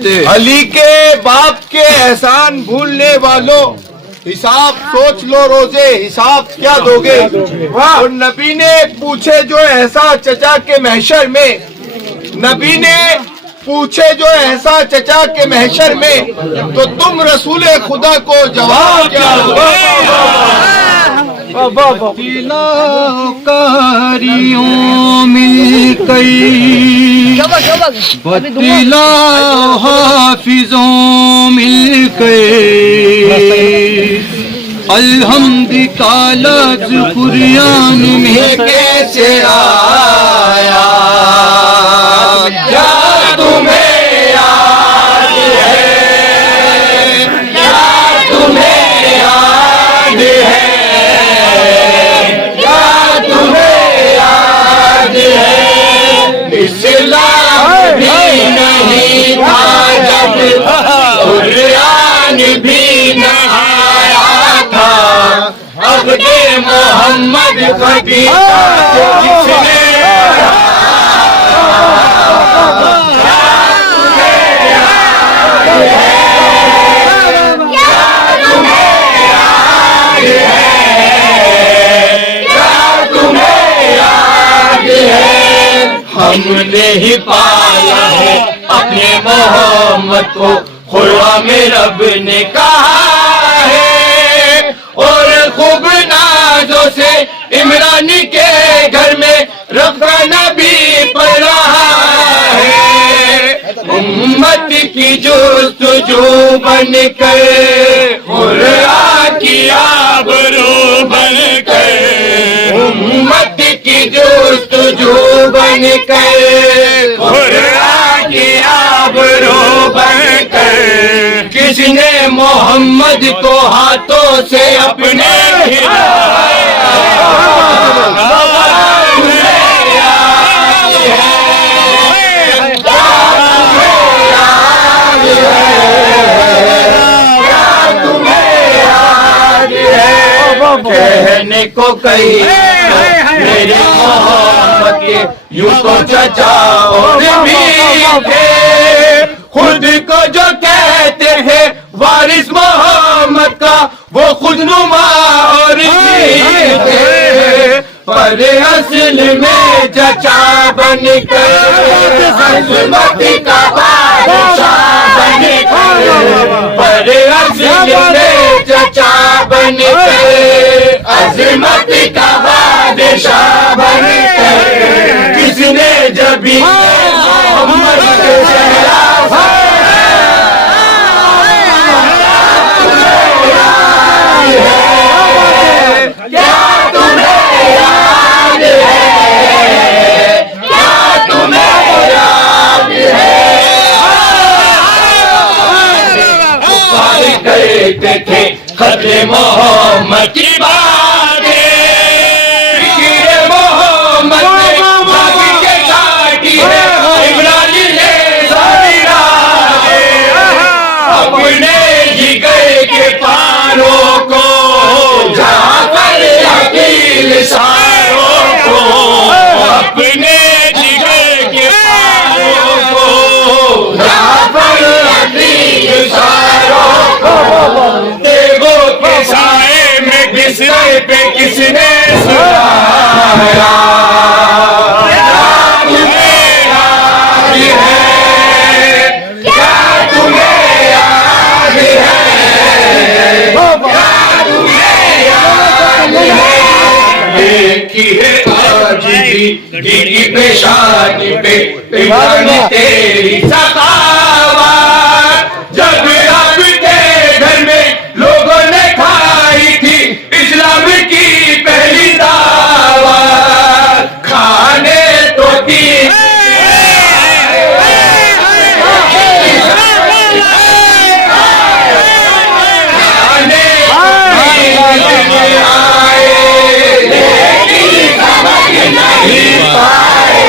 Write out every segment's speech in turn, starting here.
अली के बाप के एहसान भूलने वालों, हिसाब सोच लो रोजे, हिसाब क्या दोगे। और नबी ने पूछे जो ऐसा चचा के महशर में, नबी ने पूछे जो ऐसा चचा के महशर में, तो तुम रसूले खुदा को जवाब क्या दोगे। कारियों मिलकर बतिला हाफिजों मिलकर अल्हम्द का लफ्ज़ कुरान में कैसे आया, क्या तुम्हें याद है, क्या तुम्हें याद है, क्या तुम्हें याद है। इस्लाम भी नहीं था जब कुरान भी न आया था, अब्दे मोहम्मद कभी जिसने हमने ही पाया है अपने मोहम्मद को, खुदा में रब ने कहा है। और खूब नाजों से इमरानी के घर में रब का नबी पढ़ रहा है। उम्मत की जुस्तजू बन कर, कुरान की आबरू बन कर, उम्मत की जुस्तजू बन कर, कुरान की आबरू बन कर, किसने मोहम्मद को हाथों से अपने कहने को कही मेरे मोहम्मद के यूं तो चचा और भी थे, खुद को जो कहते हैं वारिस मोहम्मद का, वो खुद नुमा और भी थे। पर असल में चचा बन कर अजमती का बादशाह बन कर, पर असल में चचा बन कर अजमती का बादशाह बन कर, किसने जब भी मोहम्मद के चेहरा कहते थे खतरे मोहम्मद की बातें, फिक्रे मोहम्मद में के घाटी है, इमरानी ने सारी रातें अपने जिगर के पारों को, जहाँ पर अकील सारों को, अपने जिगर के पारों को, जहाँ पर अकील सारों देखो के साए में बिस्तर पे किसने सुलाया, क्या तुम्हें याद है, क्या तुम्हें याद है, क्या तुम्हें याद है। देखी है आज भी दीदी पेशानी पे तेरी सखावत, जब आपके घर में लोगों ने खाई थी इस्लाम की पहली दावत, खाने तो थी खाने आए लेकिन समझ नहीं पाए,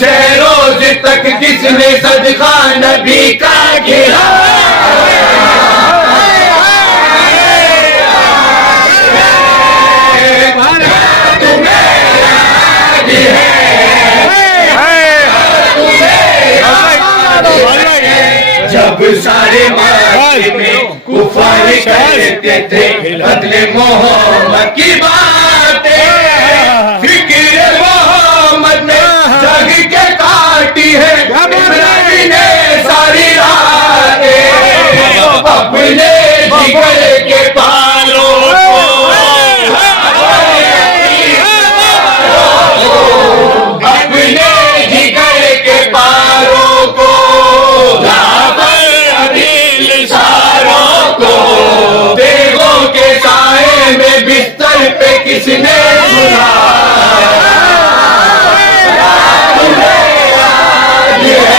शहरोज तक किसने सदका नबी का गिरा, जब सारे माके में कुफार करते थे बदले मोहम्मद की बातें, फिक्र मोहम्मद ने जग के काटी है इब्राहिम ने सारी रातें, अपने जिगर के पारों अपने जिगर के पारों को इशारों को देवों के साए में बिस्तर पे किसने सुलाया, तुम्हें याद है,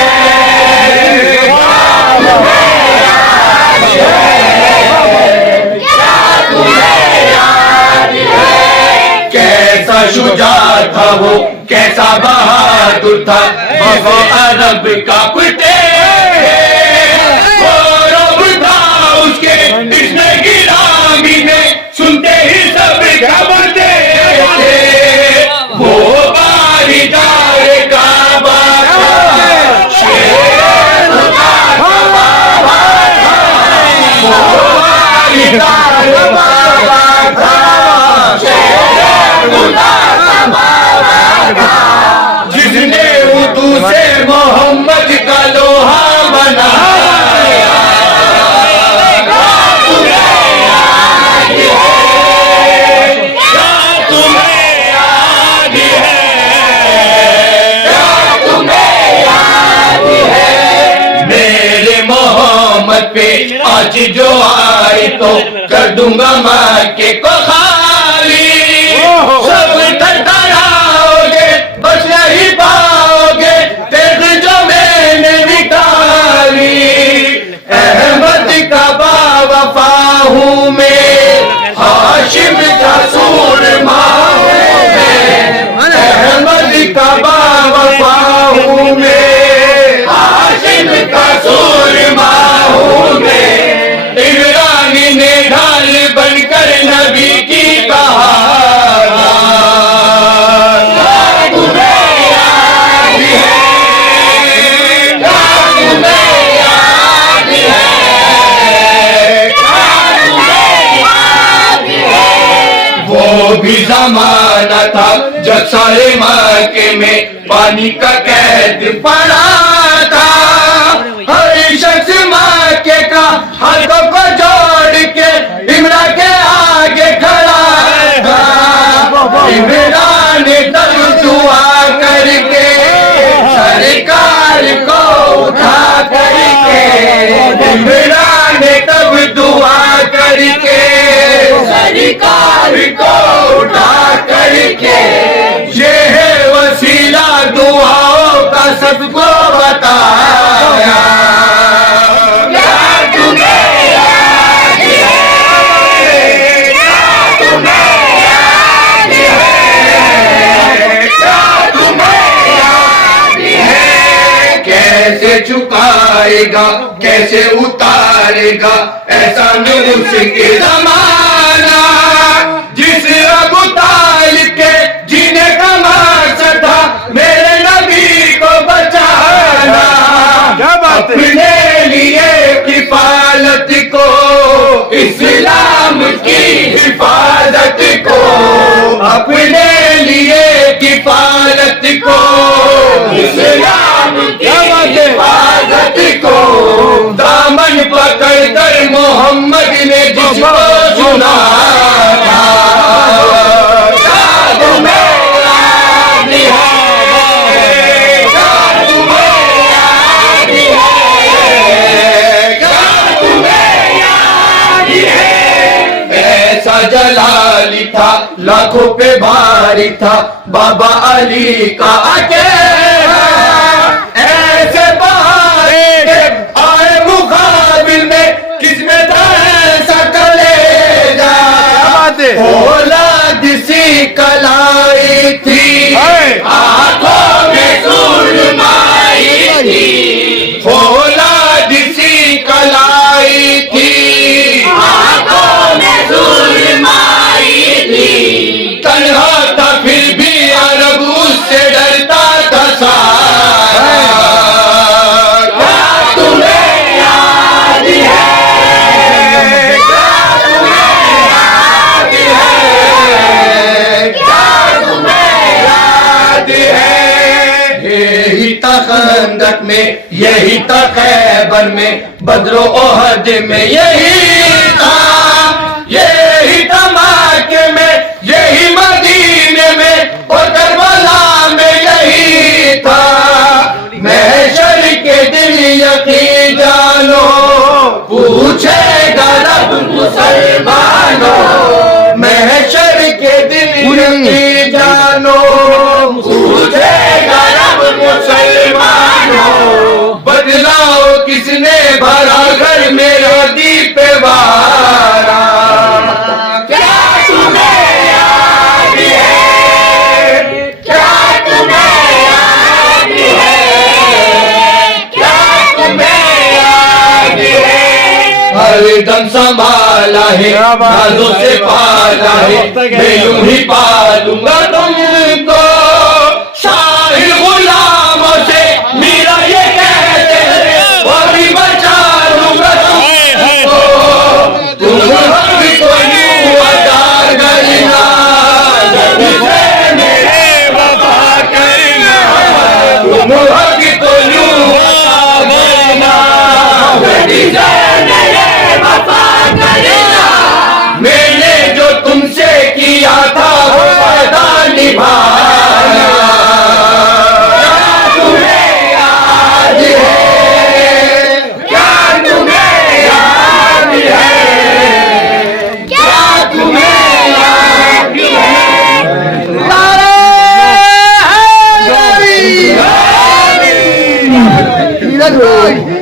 तुम्हें याद है, कैसा शुजा था वो, कैसा बहादुर था, वो अरब का कुटे उसके इसमें गिरामी में सुनते ही सब घबराते थे, वो बारीदार काबा था, शेर बाबा था, वो बारीदार बाबा था, शेर बाबा था, जिसने उर्दू से मोहम्मद का लोहा बनाया, पे आज जो आए तो कर दूंगा मक्के को खाली, सब थरथराओगे बच नहीं पाओगे तेज जो मैंने निकाली, अहमद का बावफा हूँ मैं, हाशिम का सूरमा हूँ मैं, अहमद का बावफा हूँ मैं, हाशिम का सूरमा इमरानी ने ढाल बनकर नबी की कहानी, तुम्हें याद है, तुम्हें याद है, तुम्हें याद है, वो भी जमाना था जब सारे मक्के में पानी का कैद पड़ा था, हर शख्स मक्के का हाथों को जोड़ के इमरान के आगे खड़ा था, इमरान ने तब दुआ करके सरकार को उठा करके, इमरान ने तब दुआ करके सरकार को उठा करके, ये है वसीला दुआओं का सबको बताया, कैसे झुकाएगा कैसे उतारेगा ऐसा मुश्किल जमाना, जिस अबू तालिब के जीने का मकसद था मेरे नबी को बचाना, अपने लिए किफायत को इस्लाम की हिफाजत को, अपने लिए किफायत को इस्लाम की हिफाजत को, दामन पकड़ कर मोहम्मद ने जिसको चुना था, तुम्हें याद है, तुम्हें याद है, तुम्हें याद है, ऐसा जलाली था लाखों पे भारी था बाबा अली का अकेला, ऐसे आए मुकाबिल में किसमें था ऐसा कलेजा, औलाद सी कलाई थी आंखों में सुरमाई थी, औलाद सी कलाई थी आंखों में सुरमाई थी, तन्हा था फिर भी अरब उससे डरता था सारा, तुम्हें याद है। यही था खंदक में, यही था खैबर में, बद्रो ओहद में यही था, यही था मक्के में, यही मदीने में और करबला में यही था। महशर के दिन यकीन जानो, पूछेगा रब मुसलमानों। महशर के दिन यकीन जानो, पूछेगा रब मुसलमानों। बदलाओ किसने भरा घर मेरा दीप वारा, क्या तुम्हें याद है, क्या तुम्हें याद है, क्या तुम्हें याद है। हरदम संभाला है, नाजों से पाला है, मैं यूं ही पालूंगा तुमको। शाहिर गुलामों से मेरा ये कहते हैं, और भी बचा लूंगा तुमको। तुम हक को यूं अदा करना, नबी से मेरे वफा करना। तुम हक को यूं अदा करना, नबी से मेरे वफा करना। मैंने जो तुमसे किया था वो वादा निभाया। क्या तुम्हें याद है, क्या तुम्हें याद है, क्या तुम्हें याद है। नारे हैदरी!